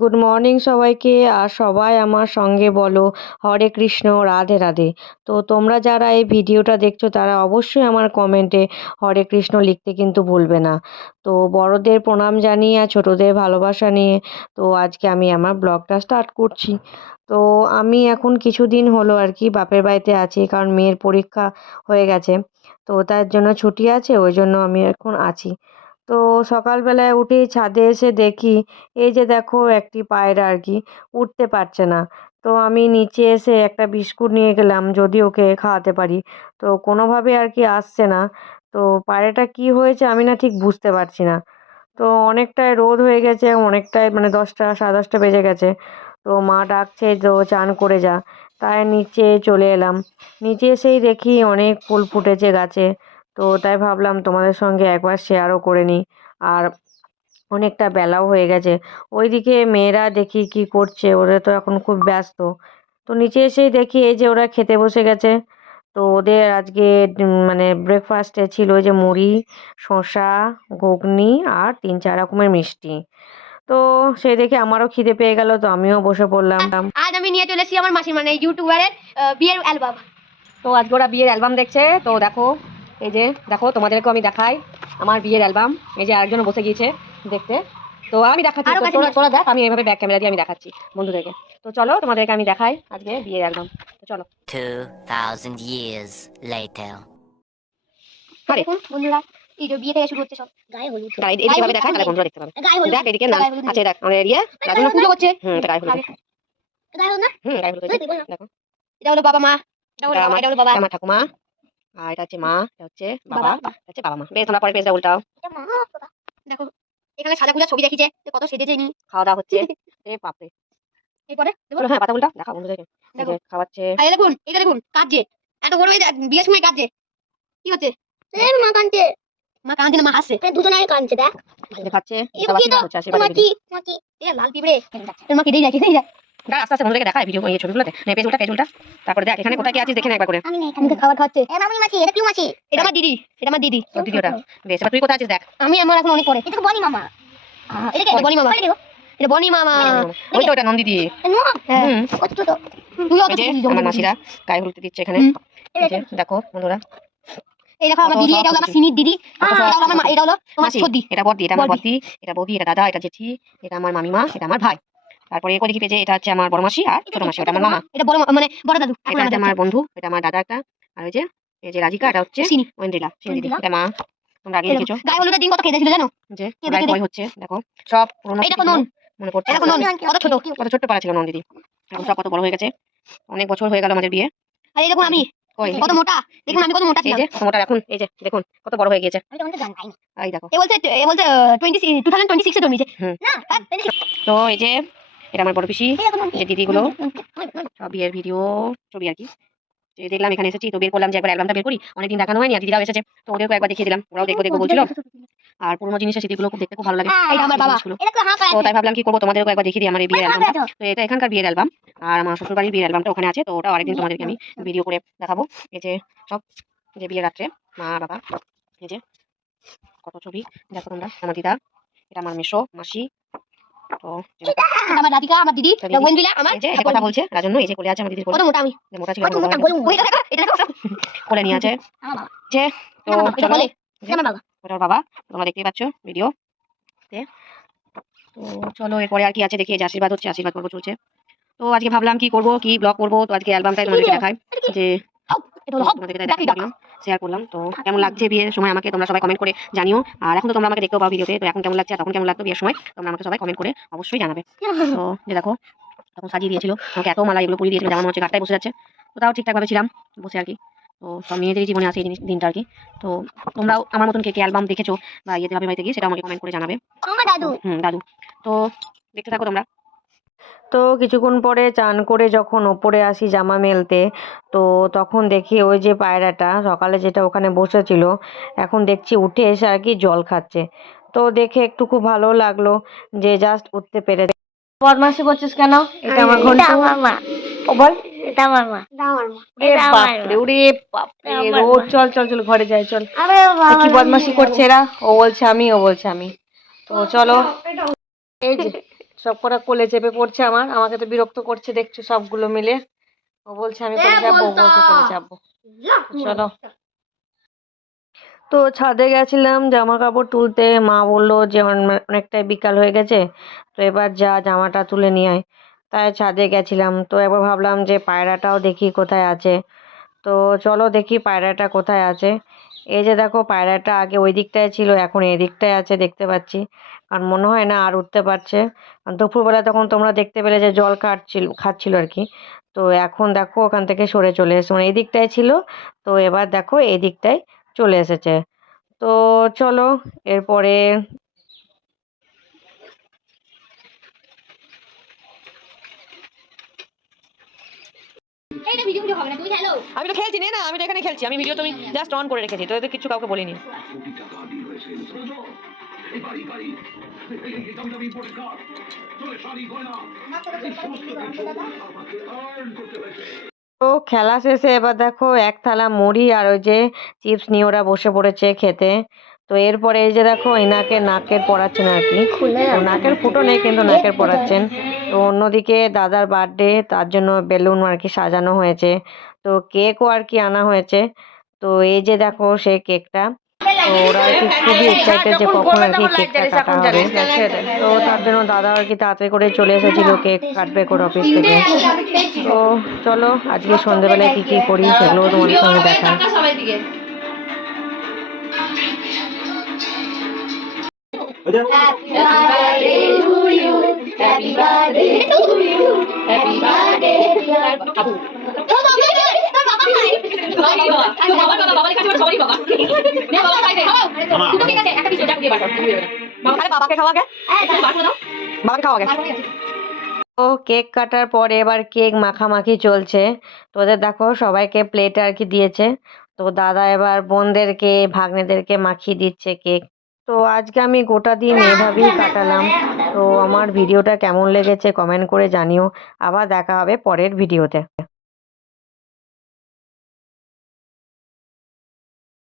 Good morning সবাইকে। আর সবাই আমার সঙ্গে বলো হরে কৃষ্ণ, রাধে রাধে। তো তোমরা যারা এই ভিডিওটা দেখছো তারা অবশ্যই আমার কমেন্টে হরে কৃষ্ণ লিখতে কিন্তু ভুলবে না। তো বড়দের প্রণাম জানিয়ে আর ছোটদের ভালোবাসা নিয়ে তো আজকে আমি আমার ব্লগটা স্টার্ট করছি। তো আমি এখন কিছুদিন হলো আর কি বাপের বাড়িতে আছি, কারণ মেয়ের পরীক্ষা হয়ে গেছে। তো তার জন্য ছুটি আছে, ওই জন্য আমি এখন আছি। তো সকালবেলায় উঠেই ছাদে এসে দেখি এই যে দেখো একটি পায়রা আর কি উঠতে পারছে না। তো আমি নিচে এসে একটা বিস্কুট নিয়ে গেলাম যদি ওকে খাওয়াতে পারি। তো কোনোভাবে আর কি আসছে না। তো পায়রাটা কি হয়েছে আমি না ঠিক বুঝতে পারছি না। তো অনেকটাই রোদ হয়ে গেছে, অনেকটাই মানে 10টা 10:30 বেজে গেছে। তো মা ডাকছে তো চান করে যা। তাই নিচে চলে এলাম। নিচে এসেই দেখি অনেক ফুল ফুটেছে গাছে। তো তাই ভাবলাম তোমাদের সঙ্গে একবার শেয়ারও করে নিই। আর অনেকটা বেলাও হয়ে গেছে। ওইদিকে মেয়েরা দেখি কি করছে, ওরা তো এখন খুব ব্যস্ত। তো নিচে এসেই দেখি এই যে ওরা খেতে বসে গেছে। তো ওদের আজকে মানে ব্রেকফাস্টে ছিল ওই যে মুড়ি, শসা, ঘুগনি আর 3-4 রকমের মিষ্টি। তো সেই দেখে আমারও খিদে পেয়ে গেল, তো আমিও বসে পড়লাম। আজ আমি নিয়ে চলে এসেছি আমার মাসির মানে ইউটিউবারের বিয়ের অ্যালবাম। তো আজকে ওরা বিয়ের অ্যালবাম দেখছে। তো দেখো এই যে দেখো তোমাদেরকেও আমি দেখাই আমার বিয়ের অ্যালবাম। এই যে আরেকজন বসে গিয়েছে দেখতে। তো আমি দেখাচ্ছি, আরো তো কাছে তোরা নিয়ে তোরা দেখ, আমি এইভাবে ব্যাক ক্যামেরা দিয়ে আমি দেখাচ্ছি বন্ধুদেরকে। তো চলো তোমাদেরকে আমি দেখাই আজকে বিয়ের অ্যালবাম। তো চলো। 2000 years later. আরে দেখুন বন্ধুরা, এই যে বিয়ে থেকে শুরু হচ্ছে সব গায়ে হলুদ। এদিকে ভাবে দেখাই তাহলে বন্ধুরা দেখতে পাবে। গায়ে হলুদ দেখ এদিকে না গায়ে হলুদ আছে, দেখ আমাদের ইয়ে রাজু পুজো করছে। এটা গায়ে হলুদ। গায়ে হলুদ না? গায়ে হলুদ হয়েছে। দেখো এটা হলো বাবা মা, এটা হলো এটা এটা হলো বাবা, আমার ঠাকুমা, আর এটা হচ্ছে মা, এটা হচ্ছে বাবা, এটা হচ্ছে বাবা মা। বেশ, তোমরা পরে পেজটা উল্টাও। এটা মা বাবা। দেখো এখানে সাজা গুজা ছবি দেখিছে কত সেজেছে নি। খাওয়া দাওয়া হচ্ছে। এ বাপরে। এরপরে চলো হ্যাঁ পাতা উল্টা দেখা বন্ধুদেরকে। এই যে খাওয়াচ্ছে। এই দেখুন এটা দেখুন কাজে এত বড় হয়ে বিয়ের সময় কাজে কি হচ্ছে? এর মা কাঁদছে, মা কাঁদছে না মা হাসছে, দুজনে কাঁদছে। দেখ দেখাচ্ছে সবাই হচ্ছে আশীর্বাদ দিবে। মাছি এ লাল পিঁপড়ে তোর মা কেটেই যায় কেটেই যায়। দাঁড়া আস্তে আস্তে বন্ধুদেরকে দেখায় ভিডিও এই ছবিগুলোতে। নে পেজ উল্টা। তারপরে দেখ এখানে কোথায় কি আছিস দেখে নে একবার করে। আমি এখানে খাবার খাচ্ছে। এ মামি মাছি, এটা কি মাছি? এটা আমার দিদি, এটা আমার দিদি। তোর দিদি ওটা। বেশ, এবার তুই কোথায় আছিস দেখ। আমি আমার এখন অনেক পরে। এটা তো বনি মামা। এটা কি? এটা বনি মামা। এটা বনি মামা। ওই তো ওটা নন্দিদি। হ্যাঁ কত ছোট। তুই অত এই যে আমার মাসিরা গায়ে হলুদ দিচ্ছে এখানে। এই যে দেখো বন্ধুরা, এই দেখো আমার দিদি, এটা হলো আমার সিনির দিদি, এটা হলো আমার মা, এটা হলো আমার সর্দি, এটা বড়দি, এটা আমার বড়দি, এটা বৌদি, এটা দাদা, এটা জেঠি, এটা আমার মামিমা, এটা আমার ভাই। তারপরে ওই দিকে পেজে এটা হচ্ছে আমার বড় মাসি আর ছোট মাসি, ওটা আমার মামা। এটা বড় মানে বড় দাদু। এটা হচ্ছে আমার বন্ধু, এটা আমার দাদা একটা। আর ওই যে এই যে রাজিকা, এটা হচ্ছে সিনি ওয়েন্দ্রিলা, সিনি দিদি, এটা মা। তোমরা আগে দেখেছো গায়ে হলুদের দিন কত খেয়েছিল জানো? যে লাইভ বয় হচ্ছে দেখো সব পুরনো এই দেখো নন, মনে পড়ছে। দেখো নন কত ছোট, কত ছোট্ট পাড়া ছিল নন দিদি, এখন সব কত বড় হয়ে গেছে। অনেক বছর হয়ে গেল আমাদের বিয়ে। আর এই দেখুন আমি কত মোটা, দেখুন আমি কত মোটা ছিলাম। এই যে মোটা এখন এই যে দেখুন কত বড় হয়ে গেছে। আমি তো জানি না। এই দেখো এ বলছে 2026 এ জন্মেছে না। তো এই যে এটা আমার বড় পিসি, যে দিদিগুলো সব বিয়ের ভিডিও ছবি আর কি। যে দেখলাম এখানে এসেছি তো বের করলাম যে একবার অ্যালবামটা বের করি, অনেকদিন দেখানো হয়নি। আর দিদিরাও এসেছে তো ওদেরকে একবার দেখিয়ে দিলাম, ওরাও দেখবো বলছিল। আর পুরোনো জিনিসের স্মৃতিগুলো খুব দেখতে খুব ভালো লাগে। এটা আমার বাবা, তো তাই ভাবলাম কি করবো তোমাদেরকে একবার দেখিয়ে দিই আমার এই বিয়ের অ্যালবামটা। তো এটা এখানকার বিয়ের অ্যালবাম, আর আমার শ্বশুর বাড়ির বিয়ের অ্যালবামটা ওখানে আছে। তো ওটা আরেকদিন তোমাদেরকে আমি ভিডিও করে দেখাবো। এই যে সব যে বিয়ের রাত্রে মা বাবা, এই যে কত ছবি দেখো তোমরা। আমার দিদা, এটা আমার মেশো মাসি। তো আমার দাদিকা, আমার দিদি, ওয়েন্দ্রিলা, আমার এই যে কথা বলছে রাজন্য, এই যে কোলে আছে আমার দিদির কোলে। কত মোটা আমি, মোটা ছিল, কত মোটা গোল, ওই দেখো এটা দেখো কোলে নিয়ে আছে যে। তো চলো আমার বাবা, ওটার বাবা, তোমরা দেখতেই পাচ্ছ ভিডিও। তো চলো এরপরে আর কি আছে দেখি। যে আশীর্বাদ হচ্ছে, আশীর্বাদ পর্ব চলছে। তো আজকে ভাবলাম কি করব, কি ব্লগ করব। তো আজকে অ্যালবামটাই তোমাদেরকে দেখাই, যে তোমাদেরকে দেখালাম, শেয়ার করলাম। তো কেমন লাগছে বিয়ের সময় আমাকে তোমরা সবাই কমেন্ট করে জানিও। আর এখন তো তোমরা আমাকে দেখতেও পাও ভিডিওতে, তো এখন কেমন লাগছে তখন কেমন লাগতো বিয়ের সময় তোমরা আমাকে সবাই কমেন্ট করে অবশ্যই জানাবে। তো যে দেখো তখন সাজিয়ে দিয়েছিল আমাকে, এত মালা এগুলো পরিয়ে দিয়েছিল, যেমন হচ্ছে ঘাটটায় বসে যাচ্ছে। তো তাও ঠিকঠাকভাবে ছিলাম বসে আর কি। তো সব মেয়েদেরই জীবনে আছে এই দিনটা আর কি। তো তোমরাও আমার মতন কে কে অ্যালবাম দেখেছো বা ইয়েতে ভাবে বাড়িতে গিয়ে, সেটা আমাকে কমেন্ট করে জানাবে। দাদু দাদু। তো দেখতে থাকো তোমরা। তো কিছুক্ষণ পরে চান করে যখন ওপরে আসি জামা মেলতে, তো তখন দেখি ওই যে পায়রাটা সকালে যেটা ওখানে বসেছিল এখন দেখছি উঠে এসে আর কি জল খাচ্ছে। তো দেখে একটু খুব ভালো লাগলো যে জাস্ট উঠতে পেরে। বদমাশি করছিস কেন? এটা আমার ঘন্টু। ও বল এটা আমার মা, এটা আমার মা, ওরে বাপরে, ওরে বাপরে, রোজ চল চল চল ঘরে যাই চল। কি বদমাশি করছে এরা, ও বলছে আমি, ও বলছে আমি। তো চলো এই যে সব কটা কোলে চেপে পড়ছে আমাকে তো বিরক্ত করছে দেখছো সবগুলো মিলে। ও বলছে আমি কোলে চাপবো, ও বলছে কোলে চাপবো। চলো। তো ছাদে গেছিলাম জামা কাপড় তুলতে, মা বললো যে অনেকটাই বিকাল হয়ে গেছে, তো এবার যা জামাটা তুলে নিয়ে আয়। তাই ছাদে গেছিলাম, তো এবার ভাবলাম যে পায়রাটাও দেখি কোথায় আছে। তো চলো দেখি পায়রাটা কোথায় আছে। এই যে দেখো পায়রাটা আগে ওই দিকটায় ছিল, এখন এই দিকটায় আছে দেখতে পাচ্ছি। কারণ মনে হয় না আর উঠতে পারছে। আর দুপুরবেলা তখন তোমরা দেখতে পেলে যে জল খাচ্ছিল আর কি। তো এখন দেখো ওখান থেকে সরে চলে এসেছে, মানে এই দিকটায় ছিল, তো এবার দেখো এই দিকটায় চলে এসেছে। তো চলো এরপরে এইটা ভিডিও হবে না, তুমি খেলো। আমি তো খেলছি না, আমি তো এখানে খেলছি, আমি ভিডিও তুমি জাস্ট অন করে রেখেছি, তো এতে কিছু কাউকে বলিনি। তো খেলা শেষে এবার দেখো এক থালা মুড়ি আর ওই যে চিপস নিয়ে ওরা বসে পড়েছে খেতে। তো এরপরে এই যে দেখো এনাকে নাকের পড়াচ্ছেন আর কি, তো নাকের ফুটো নেই কিন্তু নাকের পড়াচ্ছেন। তো অন্যদিকে দাদার বার্থডে, তার জন্য বেলুন আর কি সাজানো হয়েছে, তো কেকও আর কি আনা হয়েছে। তো এই যে দেখো সেই কেকটা, তো ওরা আর কি খুবই এক্সাইটেড যে কখন আর কি কেকটা কাটা হবে। তো তার জন্য দাদা আর কি তাড়াতাড়ি করে চলে এসেছিল কেক কাটবে করে অফিস থেকে। তো চলো আজকে সন্ধ্যেবেলায় কি কি করি সেগুলো তোমাদের সঙ্গে দেখাই। বাবাকে খাওয়াগে, বাবাকে খাওয়াগে। তো কেক কাটার পরে এবার কেক মাখামাখি চলছে। তো ওদের দেখো সবাইকে প্লেট আর কি দিয়েছে, তো দাদা এবার বোনদেরকে ভাগ্নেদেরকে মাখিয়ে দিচ্ছে কেক। তো আজকে আমি গোটা দিন এভাবেই কাটালাম। তো আমার ভিডিওটা কেমন লেগেছে কমেন্ট করে জানিও। আবার দেখা হবে পরের ভিডিওতে।